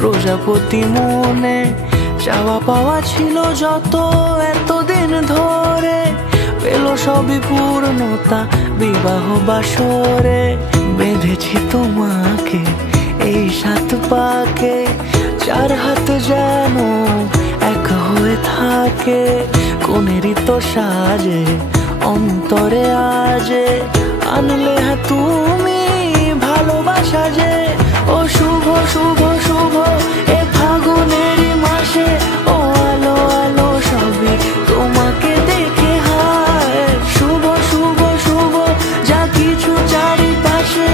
প্রজাপতি মনে চাওয়া পাওয়া ছিল যত এতদিন ধরে, পেল সবই পূর্ণতা বিবাহ বাসরে। বেঁধেছি তোমাকে এই 7 পাকে, 4 হাত যেন এক হয়ে থাকে। কোনেরই তো সাজে অন্তরে আজে, আনলে হ্যাঁ তুমি ভালোবাসা যে। ও শুভ শুভ শুভ এ ফাগুনেরই মাসে, ও আলো আলো সবই তোমাকে দেখে হায়। শুভ শুভ শুভ যা কিছু চারিপাশে,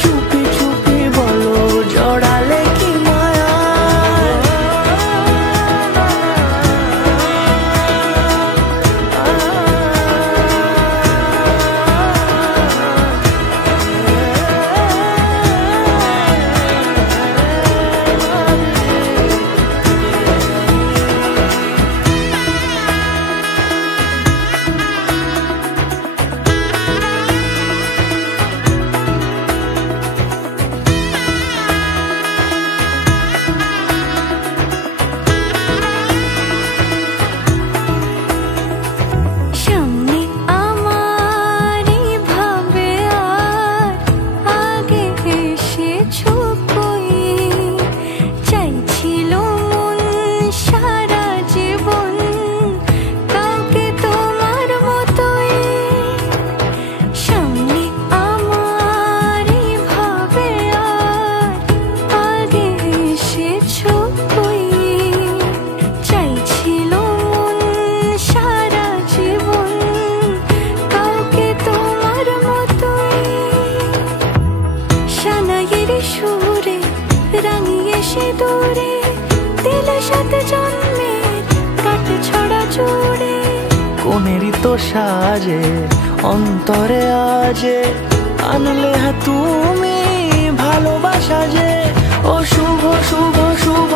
চুপি চুপি বলো জড়ালে কি মায়া। কোনেরই তো সাজে অন্তরে আজে, আনলে হ্যাঁ তুমি ভালোবাসা যে। ও শুভ শুভ শুভ